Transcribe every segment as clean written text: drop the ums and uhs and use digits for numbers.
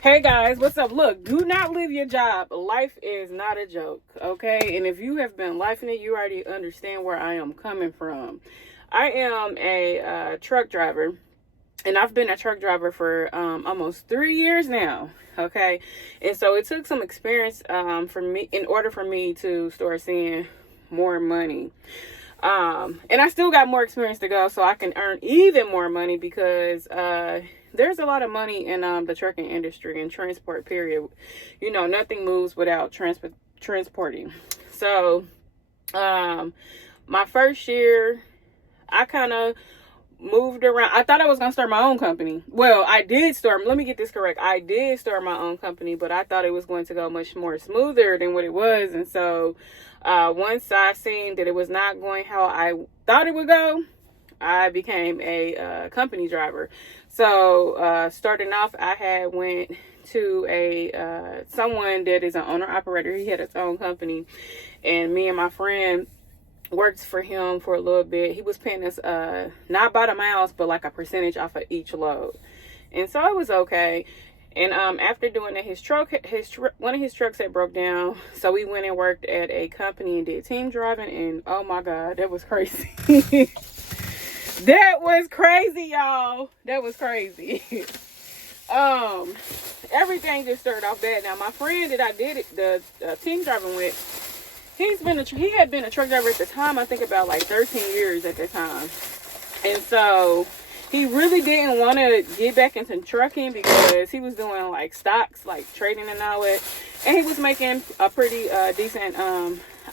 Hey guys, what's up? Look, do not leave your job. Life is not a joke, okay? And if you have been lifing it, you already understand where I am coming from. I am a truck driver, and I've been a truck driver for almost 3 years now, okay? And so it took some experience for me in order for me to start seeing more money. And I still got more experience to go so I can earn even more money because there's a lot of money in the trucking industry and transport, period. You know, nothing moves without transporting. So, my first year, I kind of moved around. I thought I was going to start my own company. Well, I did start, let me get this correct. I did start my own company, but I thought it was going to go much more smoother than what it was. And so, once I seen that it was not going how I thought it would go, I became a company driver. So starting off, I had went to a someone that is an owner operator. He had his own company, and me and my friend worked for him for a little bit. He was paying us not by the miles, but like a percentage off of each load, and so it was okay. And after doing that, one of his trucks had broke down, so we went and worked at a company and did team driving. And oh my God, that was crazy. That was crazy, y'all. That was crazy. Everything just started off bad. Now, my friend that I did the team driving with, he had been a truck driver at the time. I think about like 13 years at the time, and so he really didn't want to get back into trucking because he was doing like stocks, like trading and all that, and he was making a pretty decent,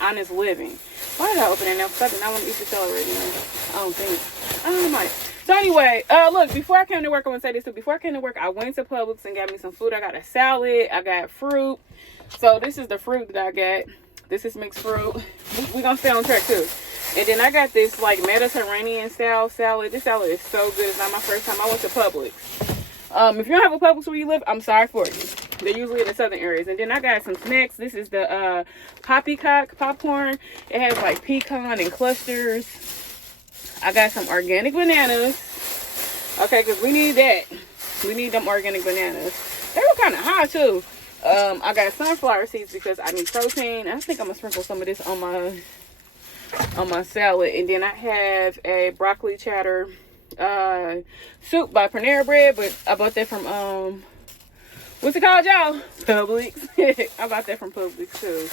honest living. Why did I open it now? Because I did not want to eat the celery right now. I don't think. I don't know. So anyway, look, before I came to work, I want to say this too. Before I came to work, I went to Publix and got me some food. I got a salad. I got fruit. So this is the fruit that I got. This is mixed fruit. We're going to stay on track too. And then I got this like Mediterranean style salad. This salad is so good. It's not my first time. I went to Publix. If you don't have a Publix where you live, I'm sorry for you. They're usually in the southern areas. And then I got some snacks. This is the Poppycock popcorn. It has like pecan and clusters. I got some organic bananas. Okay, because we need that. We need them organic bananas. They were kind of high too. I got sunflower seeds because I need protein. I think I'm gonna sprinkle some of this on my salad. And then I have a broccoli cheddar soup by Panera Bread, but I bought that from what's it called, y'all? Publix. I bought that from Publix too.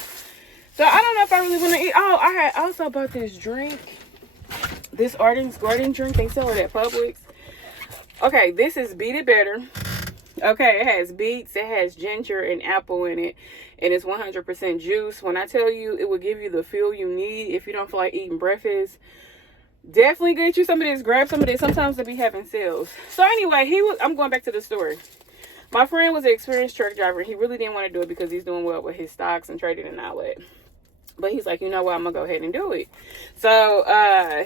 So I don't know if I really want to eat. Oh, I had also bought this drink. This Arden's Garden drink. They sell it at Publix. Okay, this is Beat It Better. Okay, it has beets, it has ginger and apple in it, and it's 100% juice. When I tell you, it will give you the feel you need if you don't feel like eating breakfast. Definitely get you some of this. Grab some of this. Sometimes they be having sales. So anyway, I'm going back to the story. My friend was an experienced truck driver. He really didn't want to do it because he's doing well with his stocks and trading and all that. But he's like, you know what? I'm going to go ahead and do it. So,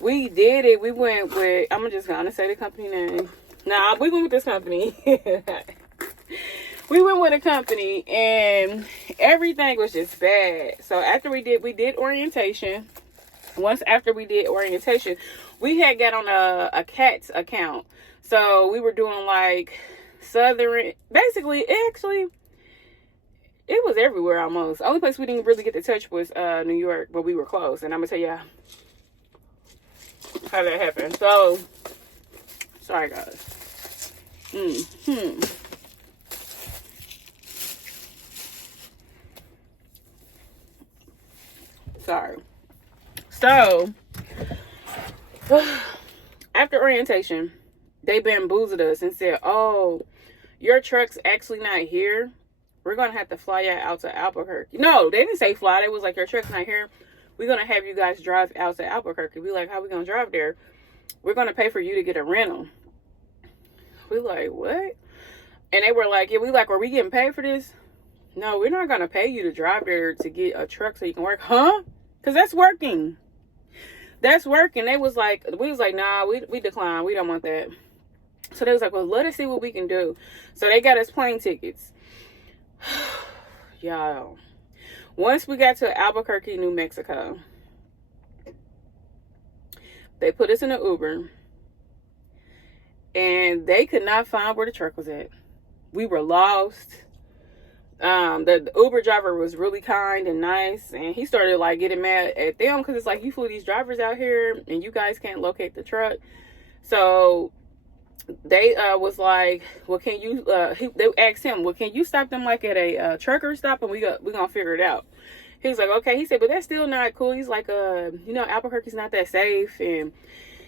we did it. We went with, I'm just going to say the company name. Nah, we went with this company. We went with a company and everything was just bad. So after we did orientation. Once after we did orientation, we had got on a CATS account. So we were doing like Southern, basically, it was everywhere almost. The only place we didn't really get to touch was New York, but we were close. And I'm going to tell you how that happened. So, sorry guys. Sorry. So, after orientation, they bamboozled us and said, oh, your truck's actually not here. We're going to have to fly you out to Albuquerque. No, they didn't say fly. They was like, your truck's not here. We're going to have you guys drive out to Albuquerque. We like, how we going to drive there? We're going to pay for you to get a rental. We like, what? And they were like, yeah, are we getting paid for this? No, we're not going to pay you to drive there to get a truck so you can work. Huh? Because that's working. That's working. We was like, nah, we decline. We don't want that. So they was like, well, let us see what we can do. So they got us plane tickets. Y'all. Once we got to Albuquerque, New Mexico, they put us in an Uber. and they could not find where the truck was at. We were lost. The Uber driver was really kind and nice, and he started like getting mad at them because it's like, you flew these drivers out here and you guys can't locate the truck. So they was like, well, can you they asked him, well, can you stop them like at a trucker stop, and we gonna figure it out. He's like, okay. He said, but that's still not cool. He's like, Albuquerque's not that safe. And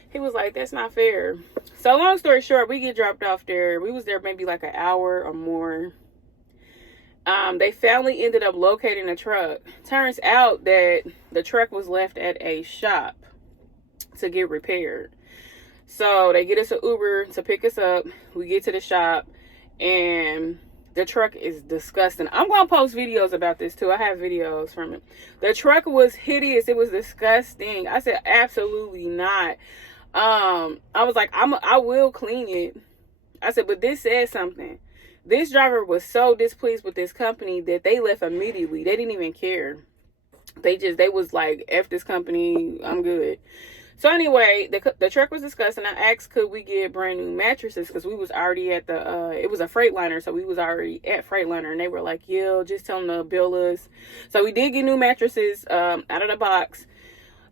he was like, that's not fair. So long story short, we get dropped off there. We was there maybe like an hour or more. They finally ended up locating the truck. Turns out that the truck was left at a shop to get repaired. So they get us an Uber to pick us up. We get to the shop, and the truck is disgusting. I'm going to post videos about this too. I have videos from it. The truck was hideous. It was disgusting. I said, absolutely not. I was like, I will clean it. I said, but this says something. This driver was so displeased with this company that they left immediately. They didn't even care. They was like, F this company, I'm good. So anyway, the truck was discussing. I asked, could we get brand new mattresses? Because we was already at it was a Freightliner, so we was already at Freightliner. And they were like, yeah, just tell them to bill us. So we did get new mattresses out of the box.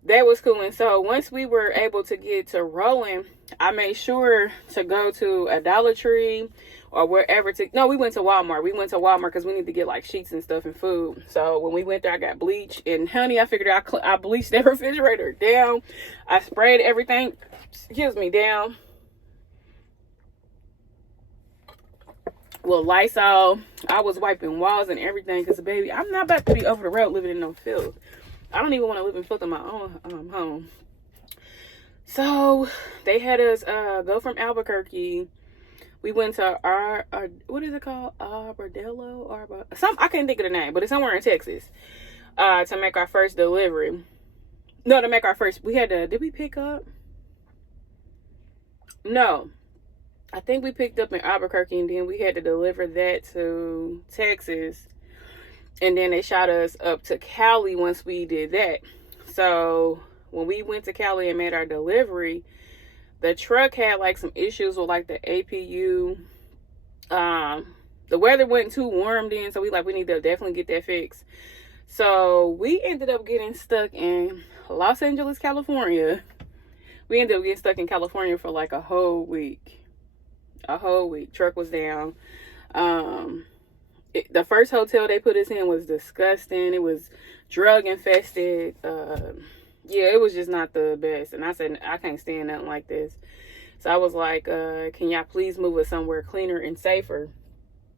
That was cool. And so once we were able to get to rolling, I made sure to go to a Dollar Tree or wherever we went to Walmart. We went to Walmart because we need to get like sheets and stuff and food. So when we went there, I got bleach. And honey, I figured I bleached that refrigerator down. I sprayed everything, down. Well, Lysol. I was wiping walls and everything because, baby, I'm not about to be over the road living in no filth. I don't even want to live in filth in my own home. So they had us go from Albuquerque. We went to what is it called? Arbordello? I can't think of the name, but it's somewhere in Texas. To make our first delivery. No, to make our first. Did we pick up? No. I think we picked up in Albuquerque, and then we had to deliver that to Texas. And then they shot us up to Cali once we did that. So when we went to Cali and made our delivery, the truck had like some issues with like the APU. The weather wasn't too warm then, so we need to definitely get that fixed. So we ended up getting stuck in Los Angeles, California. We ended up getting stuck in California for like a whole week. Truck was down. The first hotel they put us in was disgusting. It was drug infested. It was just not the best. And I said, I can't stand nothing like this. So I was like, can y'all please move us somewhere cleaner and safer?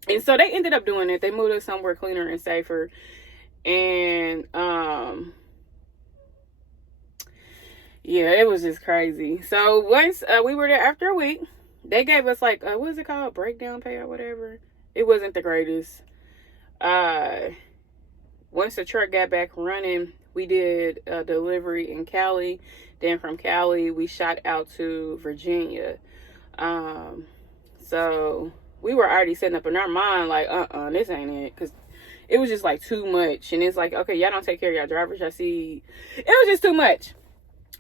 And so they ended up doing it. They moved us somewhere cleaner and safer. And it was just crazy. So once we were there after a week, they gave us like, what is it called? Breakdown pay or whatever. It wasn't the greatest. Once the truck got back running, we did a delivery in Cali. Then from Cali, we shot out to Virginia. So we were already setting up in our mind like, this ain't it. Because it was just like too much. And it's like, okay, y'all don't take care of y'all drivers. Y'all see, it was just too much.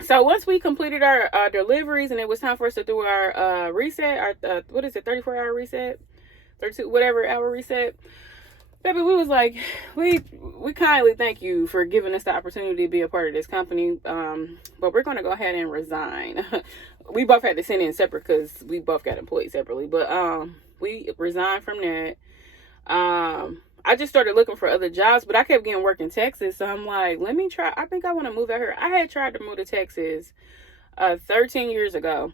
So once we completed our deliveries and it was time for us to do our reset, our 34-hour reset, 32 whatever hour reset, baby, we was like, we kindly thank you for giving us the opportunity to be a part of this company, but we're going to go ahead and resign. We both had to send in separate because we both got employed separately, but we resigned from that. I just started looking for other jobs, but I kept getting work in Texas. So I'm like, let me try. I think I want to move out here. I had tried to move to Texas 13 years ago,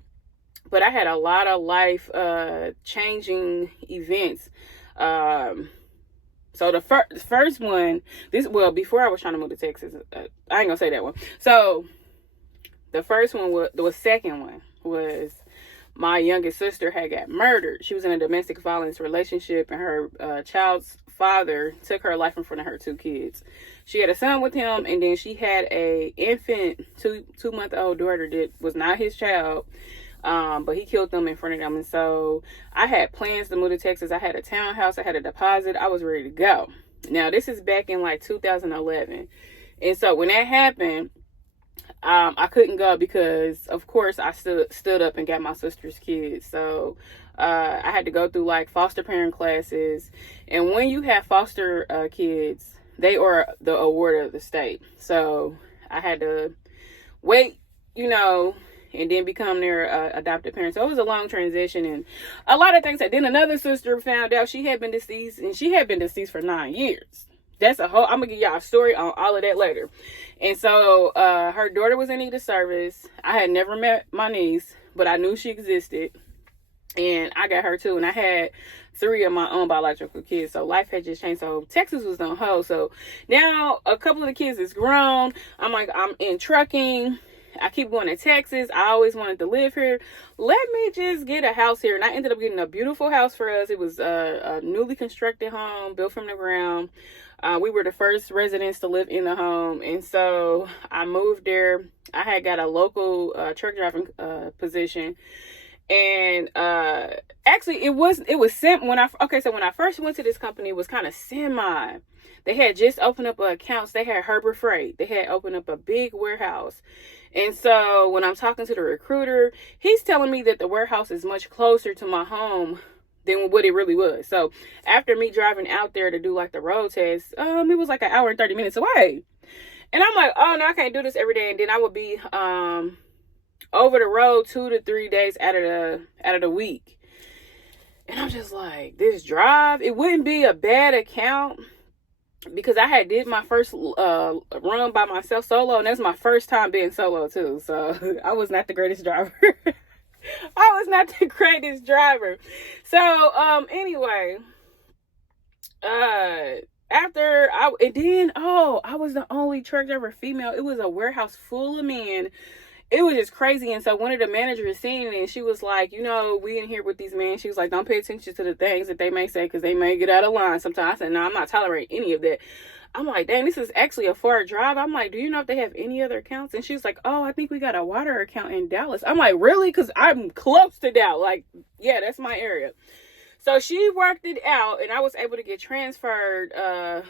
but I had a lot of life changing events. So the first one, before I was trying to move to Texas, I ain't gonna say that one. So the first one the second one was my youngest sister had got murdered. She was in a domestic violence relationship, and her child's father took her life in front of her two kids. She had a son with him, and then she had a infant 2-month-old daughter that was not his child, but he killed them in front of them. And so I had plans to move to Texas. I had a townhouse, I had a deposit, I was ready to go. Now this is back in like 2011, and so when that happened, I couldn't go because, of course, I stood up and got my sister's kids. So I had to go through like foster parent classes. And when you have foster kids, they are the award of the state. So I had to wait, and then become their adopted parent. So it was a long transition and a lot of things. Then another sister found out she had been deceased, and she had been deceased for 9 years. That's a whole, I'm gonna give y'all a story on all of that later. And so her daughter was in need of service. I had never met my niece, but I knew she existed, and I got her too. And I had 3 of my own biological kids, so life had just changed. So Texas was on hold. So now a couple of the kids is grown. I'm in trucking. I keep going to Texas. I always wanted to live here. Let me just get a house here. And I ended up getting a beautiful house for us. It was a newly constructed home built from the ground. We were the first residents to live in the home. And so I moved there. I had got a local truck driving position. And actually it was when I first went to this company, it was kind of semi. They had just opened up accounts. They had Harbor Freight. They had opened up a big warehouse. And so when I'm talking to the recruiter, he's telling me that the warehouse is much closer to my home than what it really was. So after me driving out there to do like the road test, it was like an hour and 30 minutes away. And I'm like, oh no, I can't do this every day. And then I would be over the road 2 to 3 days out of the week. And I'm just like, this drive, it wouldn't be a bad account, because I had did my first run by myself solo, and that's my first time being solo too. So I was not the greatest driver. So anyway, after I was the only truck driver female. It was a warehouse full of men. It was just crazy. And so one of the managers seen it, and she was like, we in here with these men. She was like, don't pay attention to the things that they may say, because they may get out of line sometimes. I said, no, I'm not tolerating any of that. I'm like, dang, this is actually a far drive. I'm like, do you know if they have any other accounts? And she was like, oh, I think we got a water account in Dallas. I'm like, really? Because I'm close to Dallas. Like, yeah, that's my area. So she worked it out, and I was able to get transferred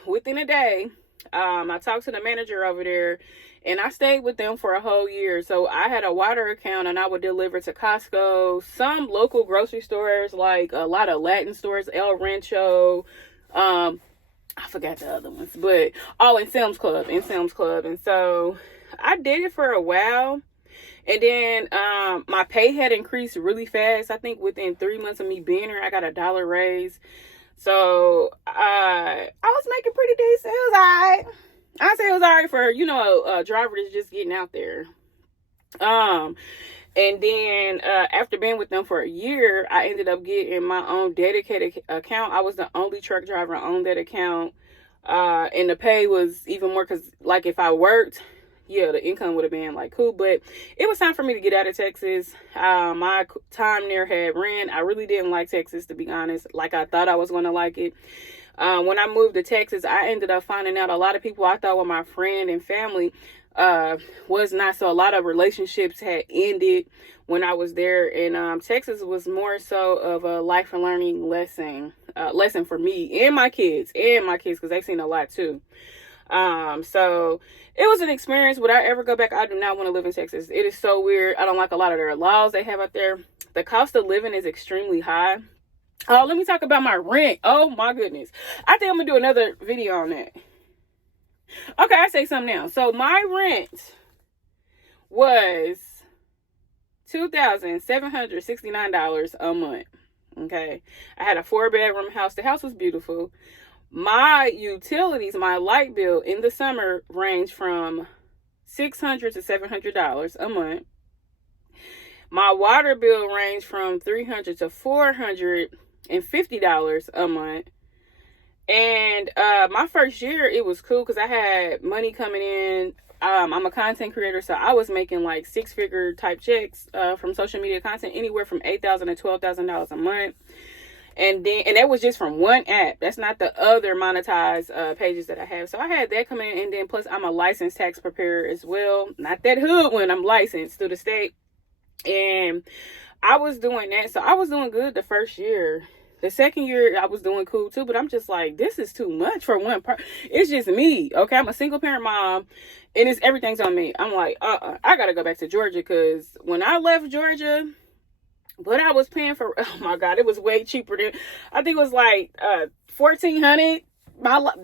within a day. I talked to the manager over there, and I stayed with them for a whole year. So I had a water account, and I would deliver to Costco, some local grocery stores, like a lot of Latin stores, El Rancho, I forgot the other ones, but all in Sam's Club. And so I did it for a while. And then my pay had increased really fast. I think within 3 months of me being here, I got $1 raise. So I was making pretty decent. It was all right. I say it was all right for, a driver that's just getting out there. And then after being with them for a year, I ended up getting my own dedicated account. I was the only truck driver on that account. And the pay was even more, because like if I worked, yeah, the income would have been like cool. But it was time for me to get out of Texas. My time there had ran. I really didn't like Texas, to be honest, like I thought I was going to like it. When I moved to Texas, I ended up finding out a lot of people I thought were my friend and family was not. So a lot of relationships had ended when I was there. And Texas was more so of a life and learning lesson for me and my kids, because they've seen a lot too. So it was an experience. Would I ever go back? I do not want to live in Texas. It is so weird. I don't like a lot of their laws they have out there. The cost of living is extremely high. Oh, let me talk about my rent. Oh my goodness. I think I'm gonna do another video on that. Okay, I say something now. So my rent was $2,769 a month. Okay. I had a 4-bedroom house. The house was beautiful. My utilities, my light bill in the summer ranged from $600 to $700 a month. My water bill ranged from $300 to $450 a month. And my first year, it was cool because I had money coming in. I'm a content creator, so I was making like 6-figure type checks from social media content, anywhere from $8,000 to $12,000 a month. And that was just from one app. That's not the other monetized pages that I have. So I had that coming in, and then plus I'm a licensed tax preparer as well. Not that hood when I'm licensed through the state. And I was doing that. So I was doing good the first year. The second year I was doing cool too, but I'm just like, this is too much for one person. It's just me, okay? I'm a single parent mom, and everything's on me. I'm like, I gotta go back to Georgia, because when I left Georgia, what I was paying for, oh my God, it was way cheaper than, I think it was like $1,400.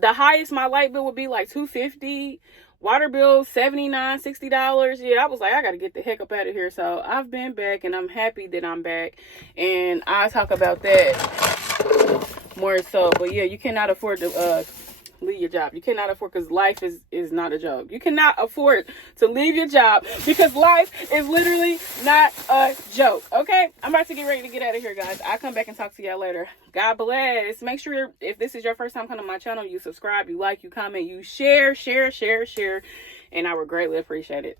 The highest my light bill would be like $250. Water bill $79, $60. Yeah, I was like, I gotta get the heck up out of here. So I've been back, and I'm happy that I'm back, and I'll talk about that more so. But yeah, you cannot afford to leave your job. You cannot afford, because life is not a joke. You cannot afford to leave your job, because life is literally not a joke. Okay, I'm about to get ready to get out of here, guys. I'll come back and talk to y'all later. God bless. Make sure, if this is your first time coming to my channel, you subscribe, you like, you comment, you share, and I would greatly appreciate it.